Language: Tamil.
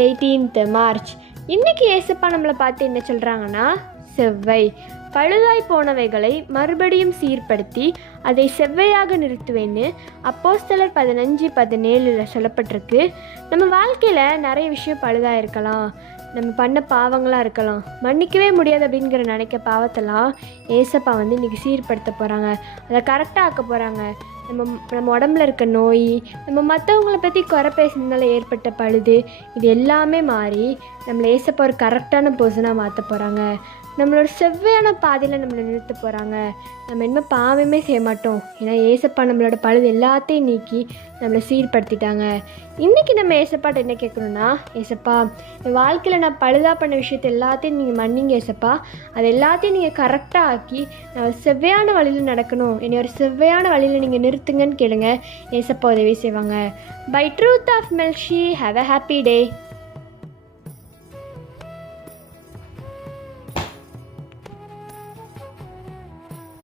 18th March. இன்றைக்கி ஏசப்பா நம்மளை பார்த்து என்ன சொல்கிறாங்கன்னா, செவ்வை பழுதாய் போனவைகளை மறுபடியும் சீர்படுத்தி அதை செவ்வையாக நிறுத்துவேன்னு அப்போஸ்தலர் 15:17 சொல்லப்பட்டிருக்கு. நம்ம வாழ்க்கையில் நிறைய விஷயம் பழுதாக இருக்கலாம், நம்ம பண்ண பாவங்களாக இருக்கலாம், மன்னிக்கவே முடியாது அப்படிங்கிற நினைக்க பாவத்தெல்லாம் ஏசப்பா இன்றைக்கி சீர்படுத்த போகிறாங்க, அதை கரெக்டாக ஆக்க போகிறாங்க. நம்ம உடம்புல இருக்க நோய், நம்ம மற்றவங்களை பற்றி குறை பேசுனதுனால ஏற்பட்ட பழுது, இது எல்லாமே மாறி நம்மளை ஏசப்பா ஒரு கரெக்டான பர்சனாக மாற்ற போகிறாங்க. நம்மளோட செவ்வையான பாதையில் நம்மளை நிறுத்த போகிறாங்க. நம்ம இனிமேல் பாவமே செய்ய மாட்டோம், ஏன்னா ஏசப்பா நம்மளோட பழுது எல்லாத்தையும் நீக்கி நம்மளை சீர்படுத்திட்டாங்க. இன்றைக்கி நம்ம ஏசப்பாட்ட என்ன கேட்கணுன்னா, ஏசப்பா என் வாழ்க்கையில் நான் பழுதாக பண்ண விஷயத்தை எல்லாத்தையும் நீங்கள் மன்னிங்க ஏசப்பா, அது எல்லாத்தையும் நீங்கள் கரெக்டாக ஆக்கி நான் செவ்வையான வழியில் நடக்கணும், என்னை ஒரு செவ்வையான வழியில் நீங்கள் நிறுத்துங்கன்னு கேளுங்க. ஏசப்பா உதவி செய்வாங்க. By truth of Melshi, have a happy day.